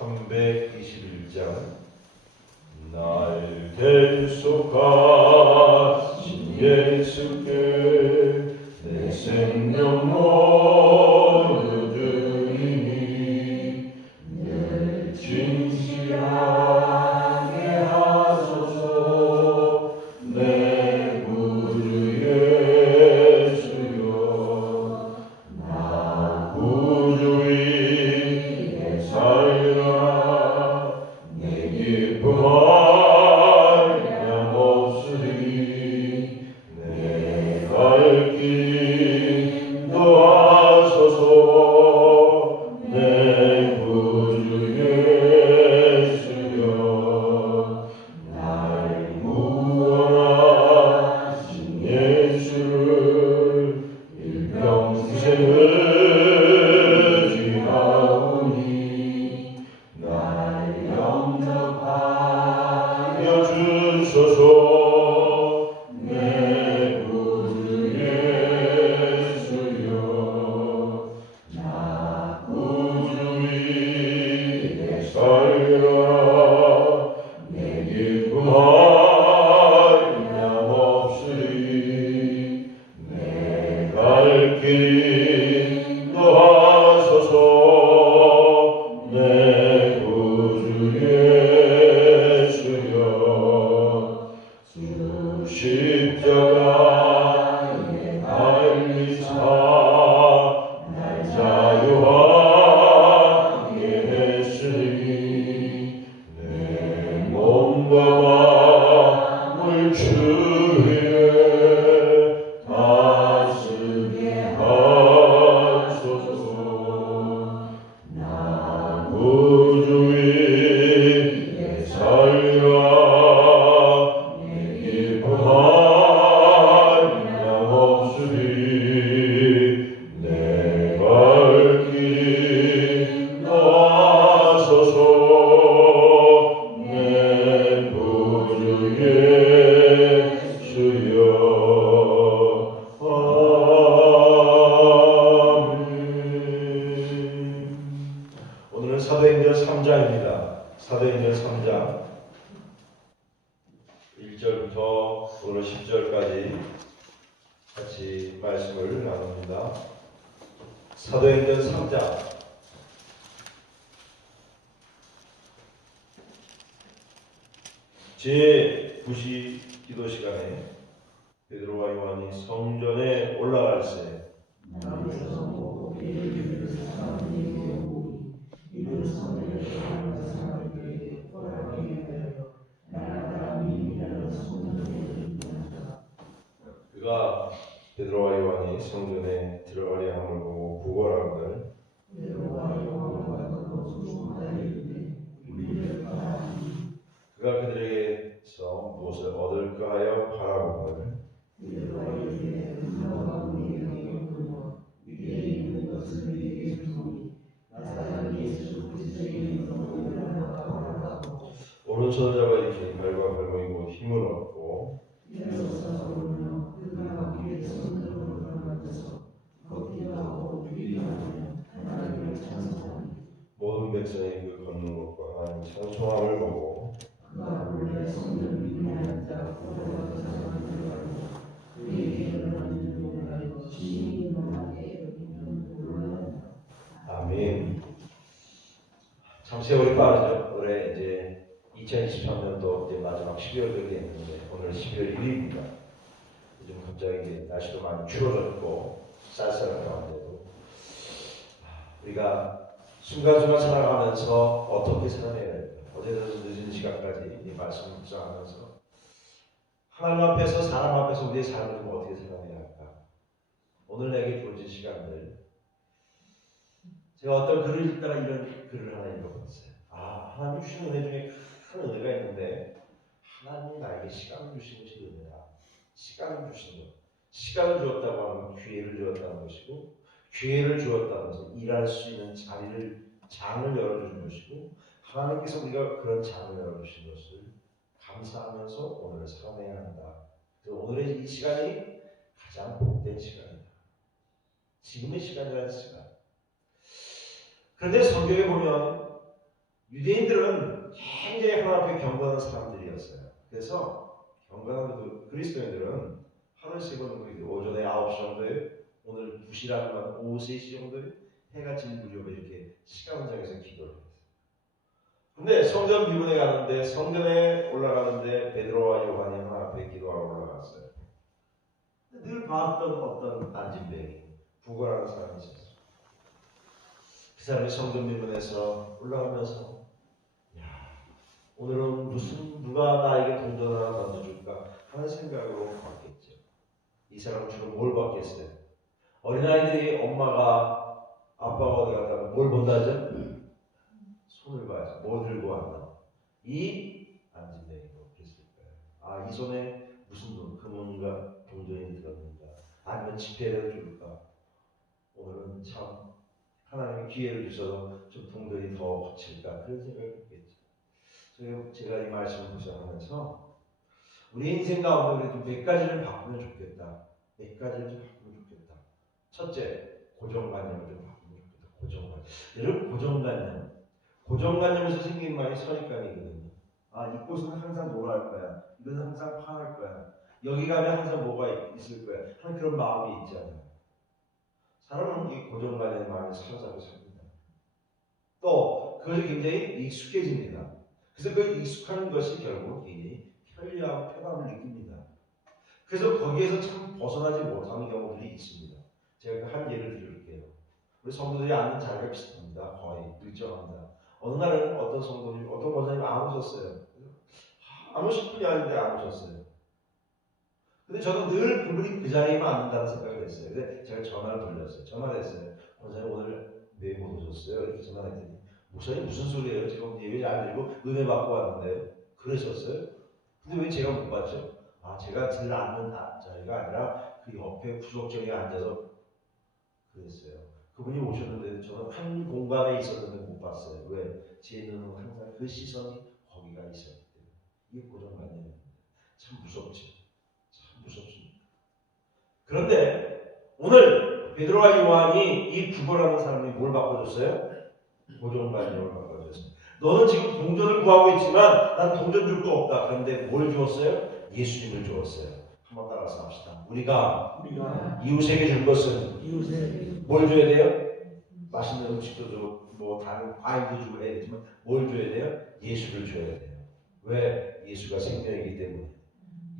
321장 날 대속하신 예수께 내 생명 모두 드리니 늘 진실하게 하소서 내 구주 예수여 나 구주 위에 살라 내 기쁨할 양 없으리 내 갈 길 인도하소서 내 구주 예수여 날 구원하신 예수를 일평생을 의지하오니 날 영접하여 주소서 내 구주 예수여 나 구주 위에 살라 내 기쁨할 양 없으리 내 갈 길 인도하소서 내 구주 예수여 주 십자가에 달리사 날 자유하게 했으니 내 몸과 마음을 주 위에 다스게 하소서 나 구주 위에 살라 내 기쁨할 양 없으리 내 갈 길 인도하소서 내 구주 예수여 아멘. 오늘은 사도행전 3장입니다. 사도행전 3장 1절부터 오늘 10절까지 같이 말씀을 나눕니다. 사도행전 3장 제9시 기도 시간에 베드로와 요한이 성전에 올라갈새 그가 베드로와 요한이 성전에 들어가려 함을 보고 구걸하거늘 그가 그들에게서 무엇을 얻을까 하여 바라보거늘 오른손을 잡아 일으키니 발과 발목이고 힘을 얻고 모든 백성이 그 걷는 것과 하나님 찬송함을 보고 아멘. 참 세월이 빠르죠. 올해 이제 2023년도 이제 마지막 12월이 됐는데 오늘 12월 1일입니다. 요즘 갑자기 이제 날씨도 많이 추워졌고 쌀쌀한 가운데도 우리가 순간순간 살아가면서 어떻게 살아내야 될까? 어제도 늦은 시간까지 이 말씀을 묵상하면서 하나님 앞에서 사람 앞에서 우리의 삶을 좀 어떻게 살아내야 할까? 오늘 내게 주어진 시간들 제가 어떤 글을 읽다가 이런 글을 하나 읽어봤어요. 하나님 주신 은혜 중에 큰 은혜가 있는데 하나님이 나에게 시간을 주신 것이 은혜다. 시간을 주신 것. 시간을 주었다고 하면 기회를 주었다는 것이고 기회를 주었다는 것은 일할 수 있는 장을 열어주신 것이고 하나님께서 우리가 그런 장을 열어주신 것을 감사하면서 오늘을 살아내야 한다. 그래서 오늘의 이 시간이 가장 복된 시간이다. 지금의 시간이라는 시간. 그런데 성경에 보면 유대인들은 굉장히 하나님 앞에 경건한 사람들이었어요. 그래서 경건한 그리스도인들은 하루에 3번 오전에 9시 정도에 오늘 2시라면 오후 3시 정도에 해가 질 무렵에 이렇게 시간을 정해서 기도를 했어요. 근데 성전 비문에 가는데 성전에 올라가는데 베드로와 요한이 하나님 앞에 기도하러 올라갔어요. 늘 봤던 어떤 안진뱅이 부거라는 사람이 있었어요. 그 사람이 성전 비문에서 올라가면서 오늘은 누가 나에게 동전 하나 던져줄까 하는 생각으로 받겠죠. 이 사람은 주로 뭘 받겠어요? 어린아이들이 엄마가 아빠가 어디 갔다가 뭘 본다죠? 손을 봐야죠. 뭐 들고 왔나? 이 안진뱅이로 했을 거예요. 이 손에 무슨 돈, 금은과 동전이 들었는가? 아니면 지폐를 줄까? 오늘은 참 하나님의 기회를 주셔서 좀 동전이 더 거칠까? 그런 생각을 했겠죠. 제가 이 말씀을 묵상하면서 우리 인생 가운데 우리 좀 몇 가지를 바꾸면 좋겠다. 몇 가지를 좀 바꾸면 좋겠다. 첫째, 고정관념을 좀 바꾸면 좋겠다. 고정관념. 여러분, 고정관념에서 생긴 말이 선입관이거든요. 이곳은 항상 뭐가 할 거야. 이것은 항상 파할 거야. 여기 가면 항상 뭐가 있을 거야. 하는 그런 마음이 있잖아요. 사람은 이 고정관념의 마음에 사로잡혀 삽니다. 또 그것이 굉장히 익숙해집니다. 그래서 그 익숙한 것이 결국 굉장히 편리하고 편함을 느낍니다. 그래서 거기에서 참 벗어나지 못하는 경우들이 있습니다. 제가 한 예를 들을게요. 우리 성도들이 앉는 자리가 비슷합니다. 거의 일정합니다. 어느 날은 어떤 성도님, 어떤 권사님 안 오셨어요. 안 오실 분이 아닌데 안 오셨어요. 근데 저는 늘 그분이 그 자리에만 앉는다는 생각을 했어요. 근데 제가 전화를 돌렸어요. 전화를 했어요. 권사님 오늘 왜 못 오셨어요? 이렇게 전화했더니 목사님 무슨 소리예요? 지금 예배 안 드리고 은혜 받고 왔는데요. 그러셨어요? 근데 왜 제가 못 봤죠? 제가 늘 앉는 자리가 아니라 그 옆에 구석정에 앉아서 그랬어요. 그분이 오셨는데 저는 한 공간에 있었는데 못 봤어요. 왜? 제 눈은 항상 그 시선이 거기가 있었기 때문에. 이게 고정관념입니다. 참 무섭죠. 참 무섭습니다. 그런데 오늘 베드로와 요한이 이 부거라는 사람이 뭘 바꿔줬어요? 고정관념을 바꿔줬어요. 너는 지금 동전을 구하고 있지만 난 동전 줄 거 없다. 그런데 뭘 주었어요? 예수님을 주었어요. 한번 따라서 합시다. 우리가 이웃에게 줄 것은 뭘 줘야 돼요? 맛있는 음식도 주고 다른 과일도 주고 해야 되지만 뭘 줘야 돼요? 예수를 줘야 돼요. 왜? 예수가 생명이기 때문에,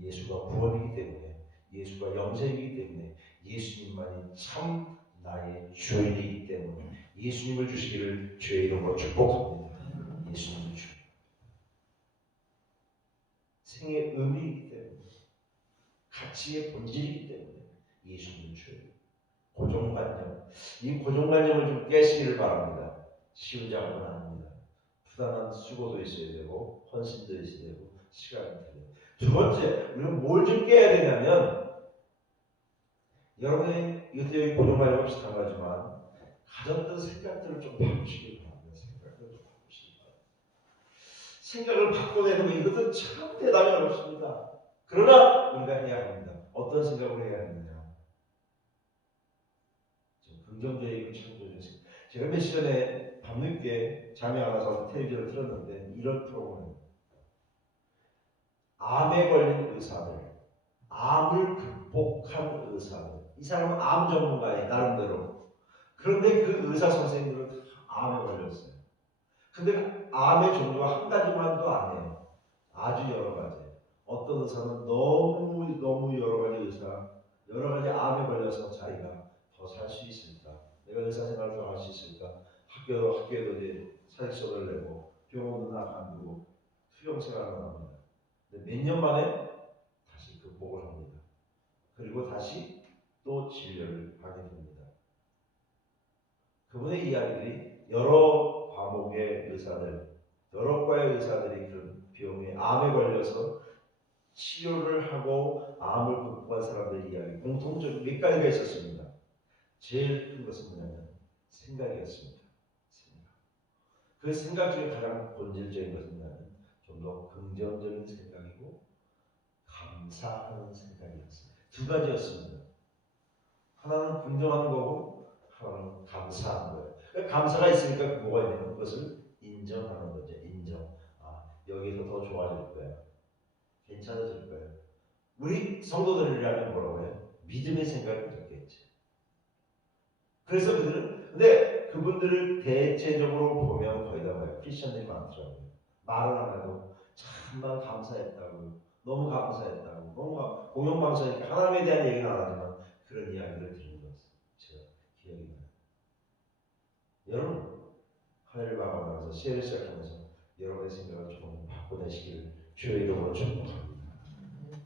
예수가 구원이기 때문에, 예수가 영생이기 때문에, 예수님만이 참 나의 주인이기 때문에 예수님을 주시기를 주의 이름으로 축복합니다. 예수님을 주. 생의 의미이기 때문에, 가치의 본질이기 때문에 예수님을 주예요. 고정관념. 이 고정관념을 좀 깨시기를 바랍니다. 쉬운 작업은 아닙니다. 부단한 수고도 있어야 되고 헌신도 있어야 되고 시간이 들어요. 두 번째, 우리는 뭘 좀 깨야 되냐면 여러분이 이것도 고정관념과 비슷한 거지만 가졌던 생각들을 좀 바꾸시길 바랍니다. 생각을 좀 바꾸시길 바랍니다. 생각을 바꿔내는 거 이것도 참 대단히 어렵습니다. 그러나 우리가 해야 합니다. 어떤 생각을 해야 하느냐. 긍정적이고 창조적인 생각. 제가 며칠 전에 밤늦게 잠이 안 와서 텔레비전을 틀었는데 이런 프로그램입니다. 암에 걸린 의사들, 암을 극복한 의사들. 이 사람은 암 전문가예요, 나름대로. 그런데 그 의사 선생님들은 다 암에 걸렸어요. 근데 암의 종류가 한 가지만도 아니에요. 아주 여러 가지. 어떤 의사는 너무 여러 가지 여러 가지 암에 걸려서 자기가 더 살 수 있을까? 내가 의사 생활을 더 할 수 있을까? 학교에도 이제 사직서를 내고 병원도 나가고 수용 생활을 합니다. 근데 몇 년 만에 다시 극복을 합니다. 그리고 다시 또 진료를 하게 됩니다. 그분의 이야기들이 여러 과목의 의사들, 여러 과의 의사들이 그런 병에 암에 걸려서 치료를 하고 암을 극복한 사람들의 이야기, 공통적인 몇 가지가 있었습니다. 제일 큰 것은 뭐냐면 생각이었습니다. 생각. 그 생각 중에 가장 본질적인 것은 뭐냐면 좀 더 긍정적인 생각이고 감사하는 생각이었습니다. 두 가지였습니다. 하나는 긍정하는 거고 하나는 감사하는 거예요. 그러니까 감사가 있으니까 뭐가 있냐면 그것을 인정하는 인정하는 거죠. 인정. 여기서 더 좋아질 거야. 괜찮아질 거야. 우리 성도들이라면 뭐라고 해요? 믿음의 생각을 가졌겠지. 그래서 근데 그분들을 대체적으로 보면 거의 다 뭐예요? 크리스천들이 많더라고요. 말은 안 해도 참만 감사했다고, 너무 감사했다고, 너무 공영방송이니까 하나님에 대한 얘기는 안 하지만 그런 이야기를 들은 것 제가 기억이 나요. 여러분, 한 해를 마감하면서 시해를 시작하면서 여러분의 생각을 조금 바꿔내시기를 주의 이름으로 축복합니다.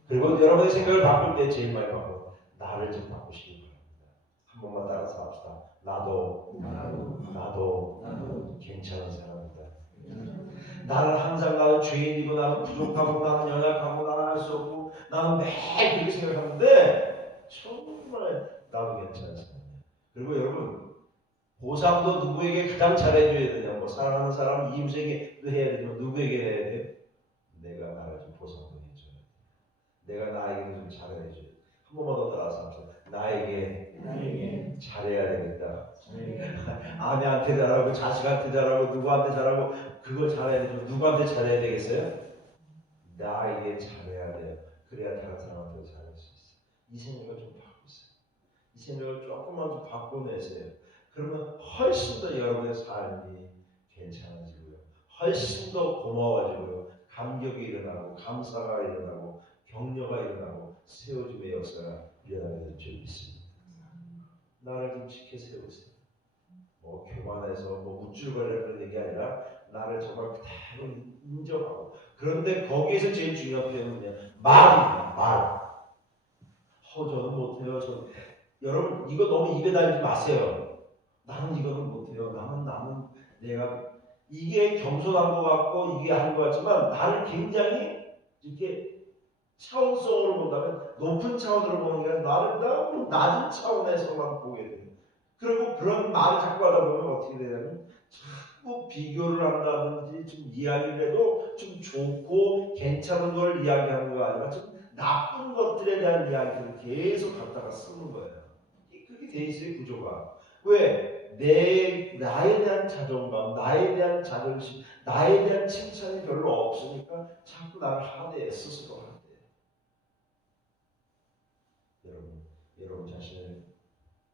그리고 여러분의 생각을 바꿀 때 제일 많이 바꿔 나를 좀 바꾸시기 바랍니다. 한 번만 따라서 합시다. 나도 괜찮은 사람이다. 나는 죄인이고 나는 부족하고 나는 연약하고 나는 할 수 없고 나는 매일 그렇게 생각하는데 정말 나도 괜찮은 사람이야. 그리고 여러분 보상도 누구에게 가장 잘해줘야 되냐? 뭐 사랑하는 사람 이웃에게도 해야 되지만 누구에게 해야 돼? 내가 나를 좀 보상도 해줘야 돼. 내가 나에게 좀 잘해줘야 돼. 한 번만 더 따라서 합시다. 나에게 잘해야 되겠다. 아내한테 잘하고 자식한테 잘하고 누구한테 잘하고 그거 잘해야 되죠. 누구한테 잘해야 되겠어요? 나에게 잘해야 돼요. 그래야 다른 사람한테 잘할 수 있어요. 이 생각을 좀 바꾸세요. 이 생각을 조금만 좀 바꿔내세요. 그러면 훨씬 더 여러분의 삶이 괜찮아지고요. 훨씬 더 고마워지고요. 감격이 일어나고 감사가 일어나고 격려가 일어나고 세워짐의 역사가 일어나게 될 줄 믿습니다. 나를 좀 지켜 세우세요. 뭐 교만해서 뭐 우쭐거리는 얘기 아니라 나를 정말 그대로 인정하고 그런데 거기에서 제일 중요한 표현은 그냥 말입니다. 말. 저는 못해요. 여러분 이거 너무 입에 달지 마세요. 나는 이거는 못해요. 나는 내가 이게 겸손한 것 같고 이게 하는 것 같지만 나를 굉장히 이렇게 차원성으로 본다면 높은 차원으로 보는 게 아니라 나를 너무 낮은 차원에서만 보게 돼요. 그리고 그런 말을 자꾸 하다 보면 어떻게 되냐면 자꾸 비교를 한다든지 좀 이야기를 해도 좀 좋고 괜찮은 걸 이야기하는 거 아니라 좀 나쁜 것들에 대한 이야기를 계속 갖다가 쓰는 거예요. 그렇게 돼 있어요, 구조가. 왜? 나에 대한 자존감, 나에 대한 자존심, 나에 대한 칭찬이 별로 없으니까 자꾸 나를 하대해, 스스로 하대해. 여러분 자신을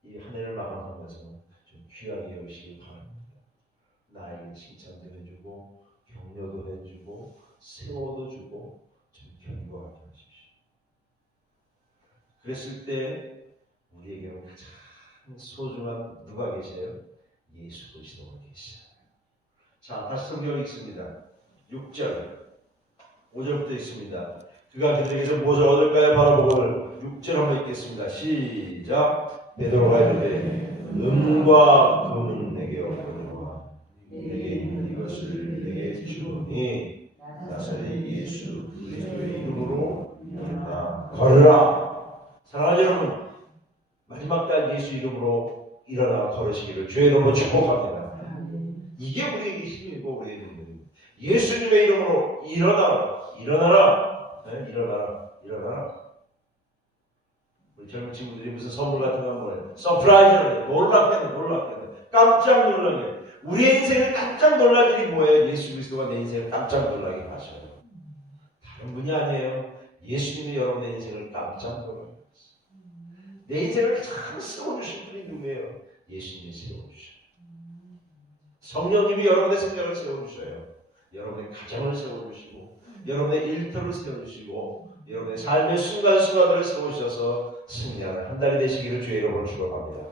이 한 해를 마감하면서 좀 귀하게 여기시기 바랍니다. 나에게 칭찬도 해주고 격려도 해주고 세워도 주고 좀 견고하게 하십시오. 그랬을 때 우리에게는 가장 소중한 누가 계세요? 예수 그리스도가 계시잖아요. 자, 다시 성경 읽습니다. 6절 5절부터 있습니다. 그가 그들에게서 무엇을 얻을까요? 바로 그걸 6절 한번 읽겠습니다. 시작. 베드로가 이르되 은과 금은 내게 없거니와 내게 있는 이것을 내게 주오니 나사렛 예수 그리스도의 이름으로 일어나 걸으라. 사랑하는 여러분, 마지막 날 예수 이름으로 일어나 걸으시기를 주의 이름으로 축복합니다. 이게 우리에게 힘이고 우리에게 능력입니다. 예수님의 이름으로 일어나라. 네? 일어나라. 우리 젊은 친구들이 무슨 선물 같은 거 한번 서프라이즈를 놀랍게 깜짝 놀라게 우리의 인생을 깜짝 놀라게 일이 뭐예요? 예수 그리스도가 내 인생을 깜짝 놀라게 하셔요. 다른 분이 아니에요. 예수님이 여러분의 인생을 깜짝 놀라게 하셨어요. 내 인생을 참 세워주신 분이 누구예요? 예수님이 세워주셔요. 성령님이 여러분의 생각을 세워주셔요. 여러분의 가정을 세워주시고 여러분의 일터를 세워주시고 여러분의 삶의 순간순간을 세우셔서 승리하는 한 달이 되시기를 주의 이름으로 축원합니다.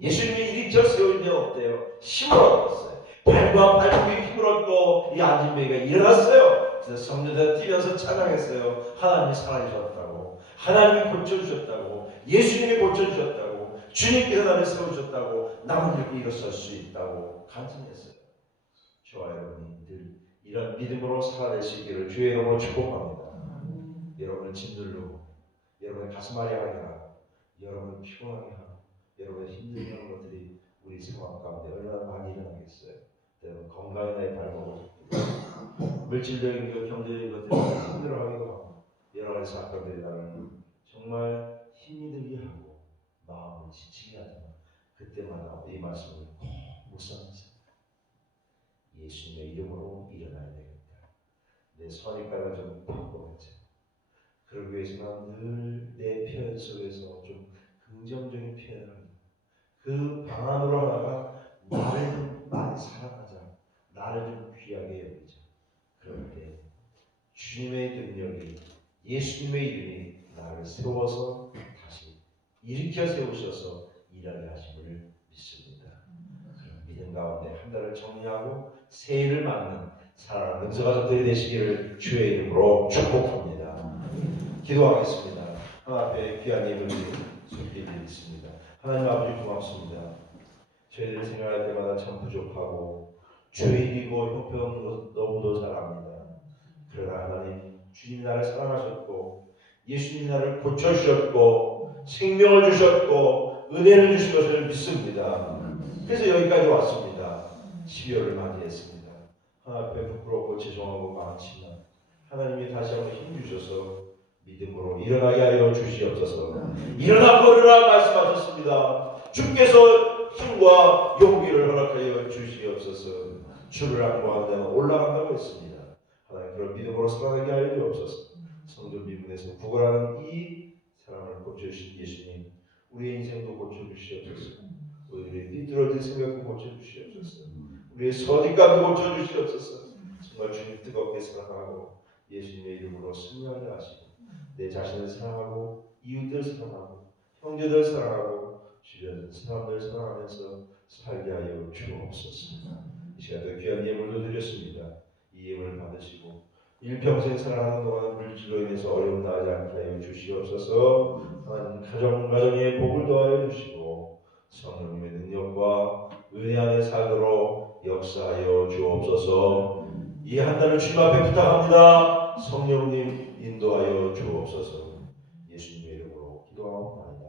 예수님이 이리저 세울 때 어때요? 힘을 얻었어요. 발과 발목에 힘을 얻고 이 앉은 배가 일어났어요. 그래서 성전에서 뛰면서 찬양했어요. 하나님이 살아주셨다고, 하나님이 고쳐주셨다고, 예수님이 고쳐주셨다고, 주님께서 나를 세워주셨다고, 나는 이렇게 일어설 수 있다고 간증했어요. 저와 여러분이 늘 이런 믿음으로 살아내시기를 주의 이름으로 축복합니다. 여러분을 짓누르고 여러분의 가슴앓이 하게 하고 여러분을 피곤하게 하고 여러분의 힘들게 하는 것들이 우리 생활 가운데 얼마나 많이 일어나겠어요. 여러분 건강에 대해 발목을 물질적인 것, 경제적인 것들이 힘들어하기도 하고 여러 가지 사건들이 나를 정말 힘이 들게 하고 마음을 지치게 하지만 그때마다 이 말씀을 꼭 묵상하세요. 예수님의 이름으로 일어나야 되겠다. 내 선입관을 좀 바꿔보자. 그러기 위해서는 늘 내 표현 속에서 좀 긍정적인 표현을 합니다. 그 방안으로 하나가 나를 좀 많이 사랑하자. 나를 좀 귀하게 여기자. 그럴 때 주님의 능력이 예수님의 이름이 나를 세워서 다시 일으켜 세우셔서 일하게 하심을 믿습니다. 그런 믿음 가운데 한 달을 정리하고 새해를 맞는 사랑하는 능서가족들이 되시기를 주의 이름으로 축복합니다. 기도하겠습니다. 하나님 앞에 귀한 예물을 드리겠습니다. 하나님 아버지 고맙습니다. 저희들 생각할 때마다 참 부족하고 죄인이고 형편없는 것 너무도 잘 압니다. 그러나 하나님 주님이 나를 사랑하셨고 예수님이 나를 고쳐주셨고 생명을 주셨고 은혜를 주신 것을 믿습니다. 그래서 여기까지 왔습니다. 12월을 맞이했습니다. 하나님 앞에 부끄럽고 죄송하고 많지만 하나님이 다시 한번 힘주셔서 믿음으로 일어나게 하여 주시옵소서. 일어나 걸으라 말씀하셨습니다. 주께서 힘과 용기를 허락하여 주시옵소서. 주를 안보하는 자는 올라간다고 했습니다. 하나님 그런 믿음으로 살아가게 하여 주옵소서. 성전 미문에서 구걸하는 이 사랑을 고쳐주신 예수님, 우리의 인생도 고쳐주시옵소서. 우리의 삐뚤어진 생각도 고쳐주시옵소서. 우리의 선입관도 고쳐주시옵소서. 정말 주님 뜨겁게 사랑하고 예수님의 이름으로 승리하게 하시고 내 자신을 사랑하고 이웃들 사랑하고 형제들 사랑하고 주변 사람들 사랑하면서 살게 하여 주옵소서. 이 시간에 귀한 예물도 드렸습니다. 이 예물을 받으시고 일평생 살아가는 동안 물질로 인해서 어려움 나지 않게 하여 주시옵소서. 하나님 가정의 복을 더하여 주시고 성령님의 능력과 은혜 안에 살도록 역사하여 주옵소서. 이 한 달을 주님 앞에 부탁합니다. 성령님 인도하여 주옵소서. 예수님의 이름으로 기도하옵나이다.